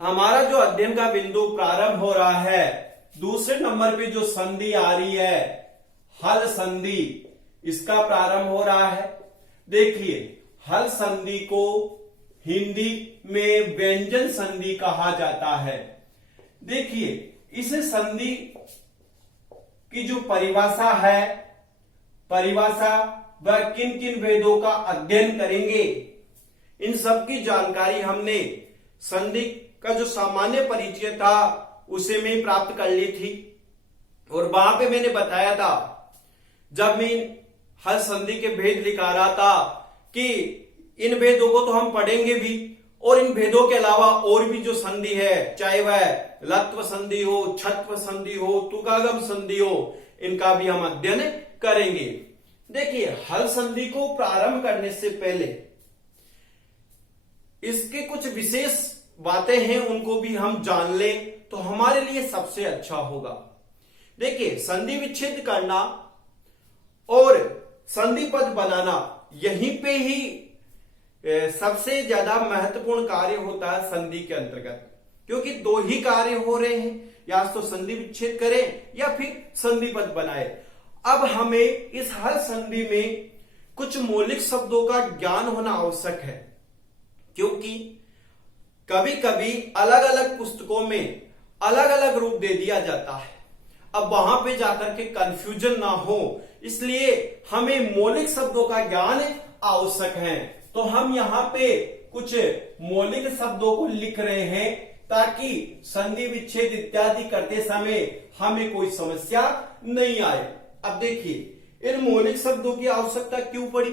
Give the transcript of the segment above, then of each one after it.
हमारा जो अध्ययन का बिंदु प्रारंभ हो रहा है, दूसरे नंबर पे जो संधि आ रही है हल संधि, इसका प्रारंभ हो रहा है। देखिए, हल संधि को हिंदी में व्यंजन संधि कहा जाता है। देखिए, इस संधि की जो परिभाषा है, परिभाषा वह किन किन वेदों का अध्ययन करेंगे, इन सब की जानकारी हमने संधि का जो सामान्य परिचय था उसे में प्राप्त कर ली थी। और वहां पे मैंने बताया था, जब मैं हल संधि के भेद लिखा रहा था, कि इन भेदों को तो हम पढ़ेंगे भी, और इन भेदों के अलावा और भी जो संधि है, चाहे वह लत्व संधि हो, छत्व संधि हो, तुगागम संधि हो, इनका भी हम अध्ययन करेंगे। देखिए, हल संधि को प्रारंभ करने से पहले इसके कुछ विशेष बातें हैं, उनको भी हम जान लें तो हमारे लिए सबसे अच्छा होगा। देखिए, संधि विच्छेद करना और संधि पद बनाना, यहीं पे ही सबसे ज्यादा महत्वपूर्ण कार्य होता है संधि के अंतर्गत, क्योंकि दो ही कार्य हो रहे हैं, या तो संधि विच्छेद करें या फिर संधि पद बनाए। अब हमें इस हल संधि में कुछ मौलिक शब्दों का ज्ञान होना आवश्यक है, क्योंकि कभी कभी अलग अलग पुस्तकों में अलग अलग रूप दे दिया जाता है। अब वहां पे जाकर के कंफ्यूजन ना हो, इसलिए हमें मौलिक शब्दों का ज्ञान आवश्यक है। तो हम यहाँ पे कुछ मौलिक शब्दों को लिख रहे हैं, ताकि संधि विच्छेद इत्यादि करते समय हमें कोई समस्या नहीं आए। अब देखिए, इन मौलिक शब्दों की आवश्यकता क्यों पड़ी।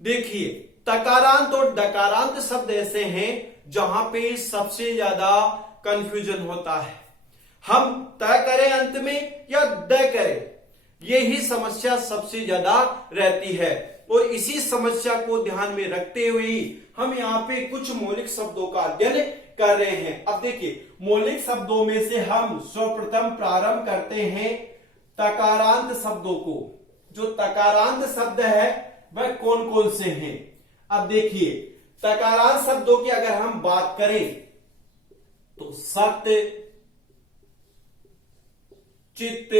देखिए, तकारांत और डकारांत शब्द ऐसे हैं जहां पे सबसे ज्यादा कंफ्यूजन होता है। हम त करें अंत में या द करें, यही समस्या सबसे ज्यादा रहती है। और इसी समस्या को ध्यान में रखते हुए हम यहाँ पे कुछ मौलिक शब्दों का अध्ययन कर रहे हैं। अब देखिए, मौलिक शब्दों में से हम सर्वप्रथम प्रारंभ करते हैं तकारांत शब्दों को। जो तकारांत शब्द है वह कौन कौन से हैं। अब देखिए, तकारांत शब्दों की अगर हम बात करें तो सत्य, चित्त,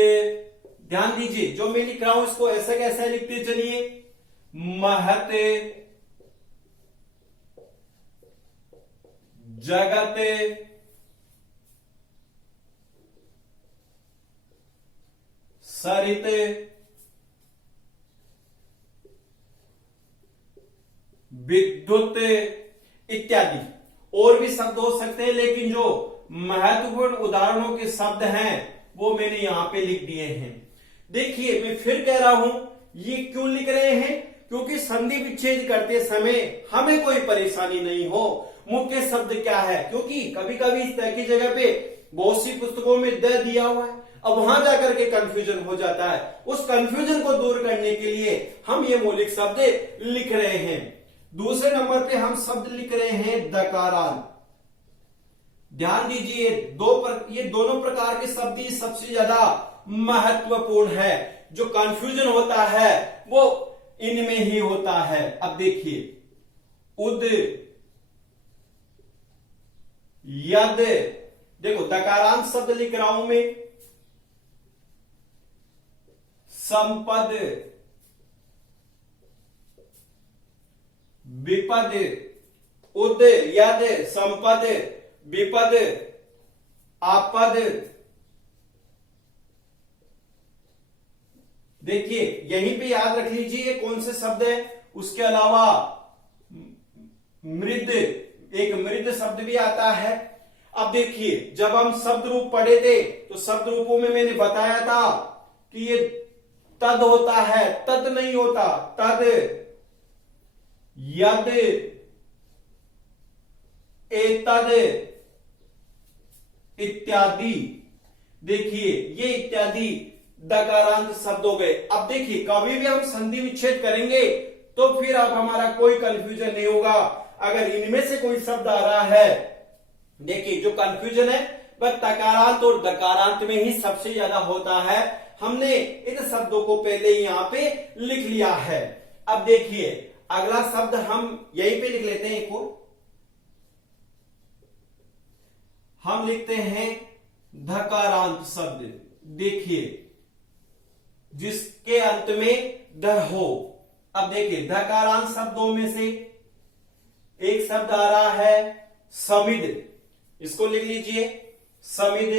ध्यान दीजिए जो मैं लिख रहा हूं इसको ऐसा कैसा लिखते चलिए, महत, जगत, सरित, विद्युत इत्यादि। और भी शब्द हो सकते हैं, लेकिन जो महत्वपूर्ण उदाहरणों के शब्द हैं वो मैंने यहां पे लिख दिए हैं। देखिए, मैं फिर कह रहा हूं, ये क्यों लिख रहे हैं, क्योंकि संधि विच्छेद करते समय हमें कोई परेशानी नहीं हो। मुख्य शब्द क्या है, क्योंकि कभी कभी इस तरह की जगह पे बहुत सी पुस्तकों में द दिया हुआ है, अब वहां जाकर के कंफ्यूजन हो जाता है। उस कंफ्यूजन को दूर करने के लिए हम ये मौलिक शब्द लिख रहे हैं। दूसरे नंबर पे हम शब्द लिख रहे हैं दकारांत। ध्यान दीजिए, ये दोनों प्रकार के शब्द ही सबसे ज्यादा महत्वपूर्ण है। जो कंफ्यूजन होता है वो इनमें ही होता है। अब देखिए, उद, यद, देखो दकारांत शब्द लिख रहा हूं मैं, संपद, विपद, उद, यद, संपद, विपद, आपद। देखिए, यहीं पे याद रख लीजिए कौन से शब्द है। उसके अलावा मृद, एक मृद शब्द भी आता है। अब देखिए, जब हम शब्द रूप पढ़े थे तो शब्द रूपों में मैंने बताया था कि ये तद होता है, तद नहीं होता, तद, यद, एतद इत्यादि। देखिए, ये इत्यादि दकारांत शब्द हो गए। अब देखिए, कभी भी हम संधि विच्छेद करेंगे तो फिर अब हमारा कोई कंफ्यूजन नहीं होगा। अगर इनमें से कोई शब्द आ रहा है, देखिए जो कंफ्यूजन है वह तकारांत और दकारांत में ही सबसे ज्यादा होता है। हमने इन शब्दों को पहले ही यहां पे लिख लिया है। अब देखिए, अगला शब्द हम यहीं पे लिख लेते हैं, एक और हम लिखते हैं धकारांत शब्द। देखिए जिसके अंत में ध हो। अब देखिए धकारांत शब्दों में से एक शब्द आ रहा है समिध। इसको लिख लीजिए समिध,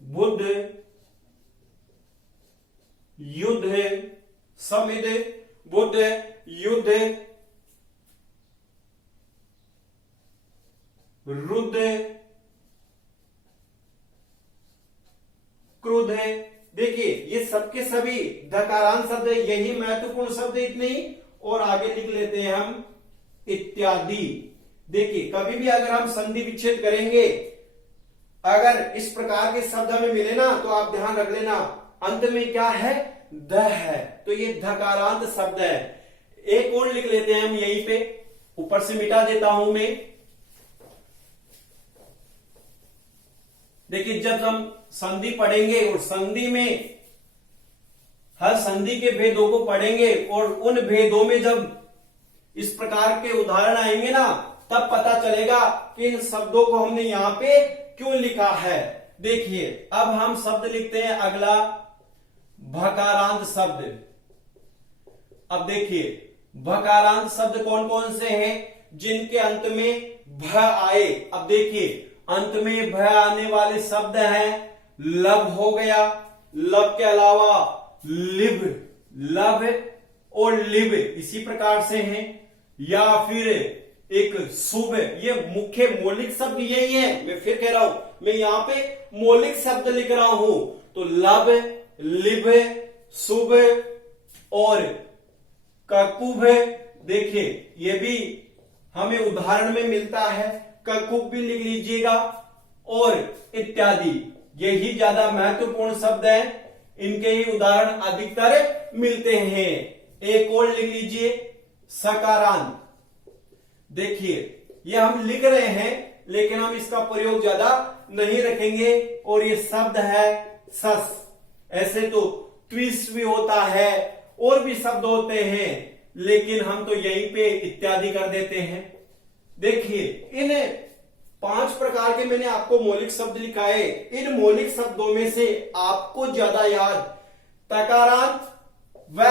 बुद्ध, युद्ध, समिध, बुद्ध, युद्ध, रुद्ध, क्रुद्ध। देखिए ये सबके सभी धकारांत शब्द है, यही महत्वपूर्ण शब्द इतने ही। और आगे लिख लेते हैं हम इत्यादि। देखिए कभी भी अगर हम संधि विच्छेद करेंगे, अगर इस प्रकार के शब्द हमें मिले ना, तो आप ध्यान रख लेना अंत में क्या है, ध है, तो ये धकारांत शब्द है। एक और लिख लेते हैं हम यहीं पे, ऊपर से मिटा देता हूं मैं। देखिए जब हम संधि पढ़ेंगे और संधि में हर संधि के भेदों को पढ़ेंगे और उन भेदों में जब इस प्रकार के उदाहरण आएंगे ना, तब पता चलेगा कि इन शब्दों को हमने यहां पे क्यों लिखा है। देखिए अब हम शब्द लिखते हैं अगला भकारांत शब्द। अब देखिए भकारांत शब्द कौन कौन से हैं, जिनके अंत में भ आए। अब देखिए अंत में भ आने वाले शब्द हैं लब हो गया, लब के अलावा लिब, लब और लिब इसी प्रकार से हैं, या फिर एक शुभ। ये मुख्य मौलिक शब्द यही है। मैं फिर कह रहा हूं, मैं यहां पे मौलिक शब्द लिख रहा हूं, तो लब, लिब, शुभ और ककुभ। देखिए ये भी हमें उदाहरण में मिलता है, ककुभ भी लिख लीजिएगा, और इत्यादि। यही ज्यादा महत्वपूर्ण शब्द है, इनके ही उदाहरण अधिकतर मिलते हैं। एक और लिख लीजिए सकारांत। देखिए ये हम लिख रहे हैं, लेकिन हम इसका प्रयोग ज्यादा नहीं रखेंगे, और ये शब्द है सस। ऐसे तो ट्विस्ट भी होता है, और भी शब्द होते हैं, लेकिन हम तो यहीं पे इत्यादि कर देते हैं। देखिए इन 5 प्रकार के मैंने आपको मौलिक शब्द लिखाए। इन मौलिक शब्दों में से आपको ज्यादा याद तकारांत व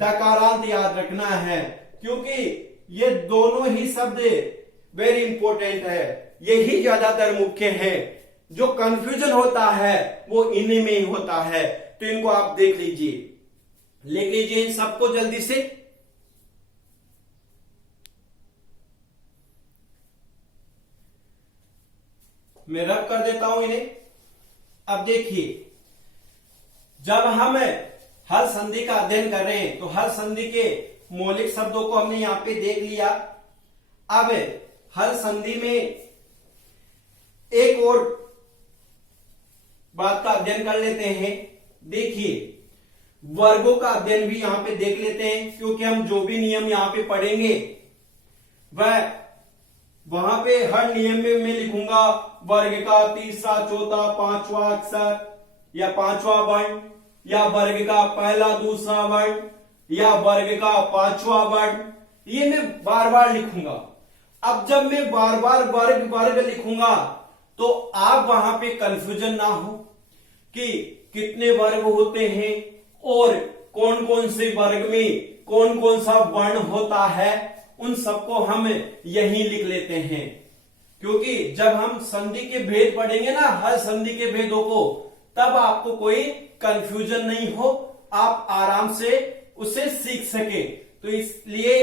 डकारांत याद रखना है, क्योंकि ये दोनों ही शब्द वेरी इंपॉर्टेंट है, यही ज्यादातर मुख्य है। जो कंफ्यूजन होता है वो इन्हीं में ही होता है, तो इनको आप देख लीजिए, लिख लीजिए इन सबको जल्दी से। मैं रब कर देता हूं इन्हें। अब देखिए जब हम हर संधि का अध्ययन कर रहे हैं, तो हर संधि के मौलिक शब्दों को हमने यहां पे देख लिया। अब हर संधि में एक और बात का अध्ययन कर लेते हैं। देखिए वर्गों का अध्ययन भी यहां पे देख लेते हैं, क्योंकि हम जो भी नियम यहां पे पढ़ेंगे वह वहां पे हर नियम में मैं लिखूंगा वर्ग का तीसरा, चौथा, पांचवा अक्षर या पांचवा वर्ण, या वर्ग का पहला, दूसरा वर्ण, या वर्ग का पांचवा वर्ण। ये मैं बार बार लिखूंगा। अब जब मैं बार बार वर्ग वर्ग लिखूंगा, तो आप वहां पे कंफ्यूजन ना हो कि कितने वर्ग होते हैं और कौन कौन से वर्ग में कौन कौन सा वर्ण होता है। उन सबको हम यही लिख लेते हैं, क्योंकि जब हम संधि के भेद पढ़ेंगे ना, हर संधि के भेदों को, तब आपको कोई कंफ्यूजन नहीं हो, आप आराम से उसे सीख सके। तो इसलिए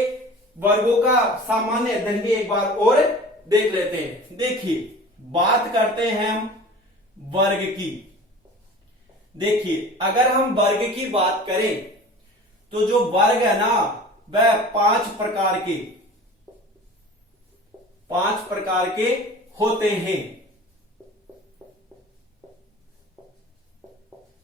वर्गों का सामान्य अध्ययन भी एक बार और देख लेते हैं। देखिए बात करते हैं हम वर्ग की। देखिए अगर हम वर्ग की बात करें, तो जो वर्ग है ना, वह 5 प्रकार के होते हैं,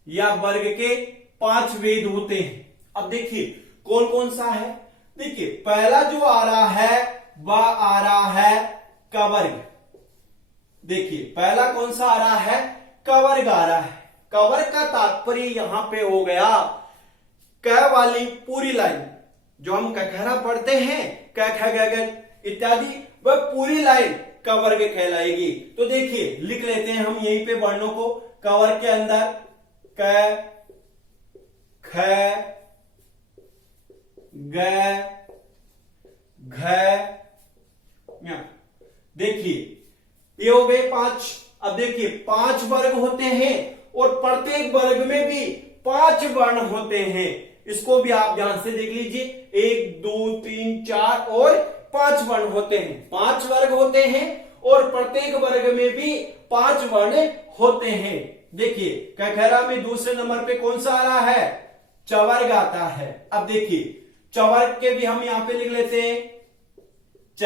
या वर्ग के 5 भेद होते हैं। अब देखिए कौन कौन सा है। देखिए पहला जो आ रहा है वह आ रहा है कवर्ग। देखिए पहला कौन सा आ रहा है, कवर्ग आ रहा है। कवर्ग का तात्पर्य यहां पे हो गया क वाली पूरी लाइन, जो हम कखरा पढ़ते हैं, क ख ग घ, इत्यादि, वह पूरी लाइन क वर्ग कहलाएगी। तो देखिए लिख लेते हैं हम यहीं पे वर्णों को। क वर्ग के अंदर क, ख, ग, घ, ञ। देखिए ये हो गए 5। अब देखिए 5 वर्ग होते हैं और प्रत्येक वर्ग में भी 5 वर्ण होते हैं। इसको भी आप ध्यान से देख लीजिए, 1 2 3 4 और 5 वर्ण होते हैं। 5 वर्ग होते हैं और प्रत्येक वर्ग में भी 5 वर्ण होते हैं। देखिए कखरा में दूसरे नंबर पे कौन सा आ रहा है? चवर्ग आता है। अब देखिए चवर्ग के भी हम यहां पे लिख लेते हैं, च,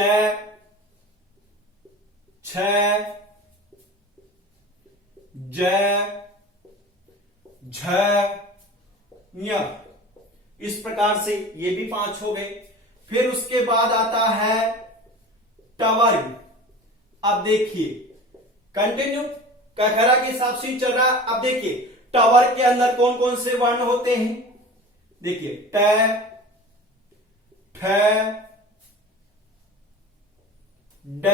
छ, ज, झ, ञ। इस प्रकार से ये भी 5 हो गए। फिर उसके बाद आता है टवर्ग। अब देखिए कंटिन्यू कखरा के हिसाब से ही चल रहा है। अब देखिए टवर्ग के अंदर कौन कौन से वर्ण होते हैं? देखिए ट, ठ, ड,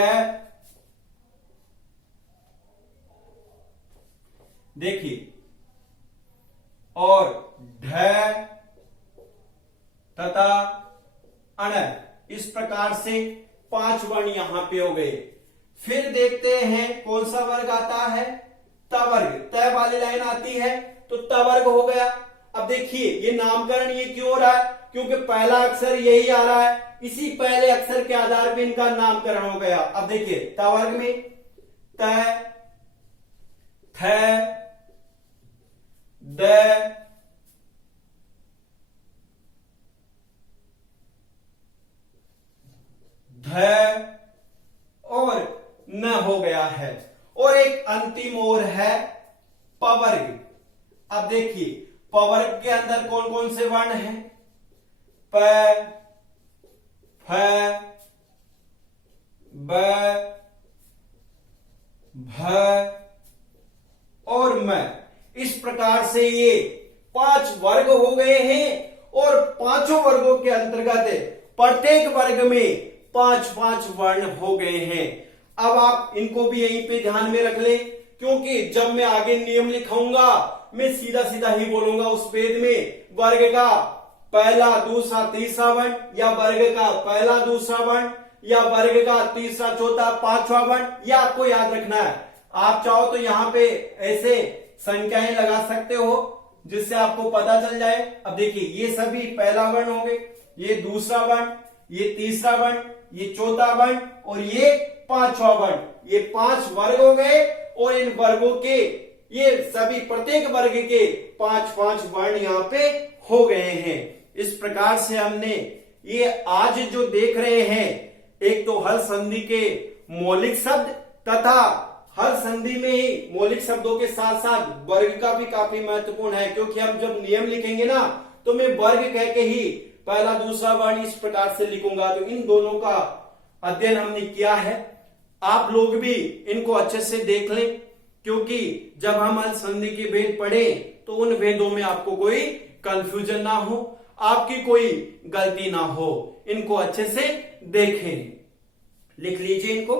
देखिए और ढ तथा अण। इस प्रकार से 5 वर्ण यहां पे हो गए। फिर देखते हैं कौन सा वर्ग आता है? तवर्ग। त वाली लाइन आती है तो तवर्ग हो गया। अब देखिए ये नामकरण ये क्यों हो रहा है? क्योंकि पहला अक्षर यही आ रहा है, इसी पहले अक्षर के आधार पर इनका नामकरण हो गया। अब देखिए तवर्ग में त, थ, द, ध और न हो गया है। और एक अंतिम और है पवर्ग। अब देखिए पवर्ग के अंदर कौन कौन से वर्ण हैं? प, फ, ब, भ और म। इस प्रकार से ये 5 वर्ग हो गए हैं और 5 वर्गों के अंतर्गत प्रत्येक वर्ग में 5-5 वर्ण हो गए हैं। अब आप इनको भी यहीं पे ध्यान में रख लें, क्योंकि जब मैं आगे नियम लिखाऊंगा मैं सीधा सीधा ही बोलूंगा उस पेज में वर्ग का पहला दूसरा तीसरा वर्ण, या वर्ग का पहला दूसरा वर्ण, या वर्ग का तीसरा चौथा पांचवा वर्ण, यह आपको याद रखना है। आप चाहो तो यहाँ पे ऐसे संख्याएं लगा सकते हो जिससे आपको पता चल जाए। अब देखिए ये सभी पहला वर्ण हो गए, ये दूसरा वर्ण, ये तीसरा वर्ण, ये चौथा वर्ण और ये पांचवा वर्ण। ये 5 वर्ग हो गए और इन वर्गों के ये सभी प्रत्येक वर्ग के 5-5 वर्ण यहाँ पे हो गए हैं। इस प्रकार से हमने ये आज जो देख रहे हैं, एक तो हर संधि के मौलिक शब्द तथा हर संधि में ही मौलिक शब्दों के साथ साथ वर्ग का भी काफी महत्वपूर्ण है, क्योंकि हम जब नियम लिखेंगे ना तो मैं वर्ग कह के ही पहला दूसरा वर्ण इस प्रकार से लिखूंगा। तो इन दोनों का अध्ययन हमने किया है। आप लोग भी इनको अच्छे से देख लें, क्योंकि जब हम हर संधि के भेद पढ़े तो उन भेदों में आपको कोई कंफ्यूजन ना हो, आपकी कोई गलती ना हो। इनको अच्छे से देखें, लिख लीजिए इनको।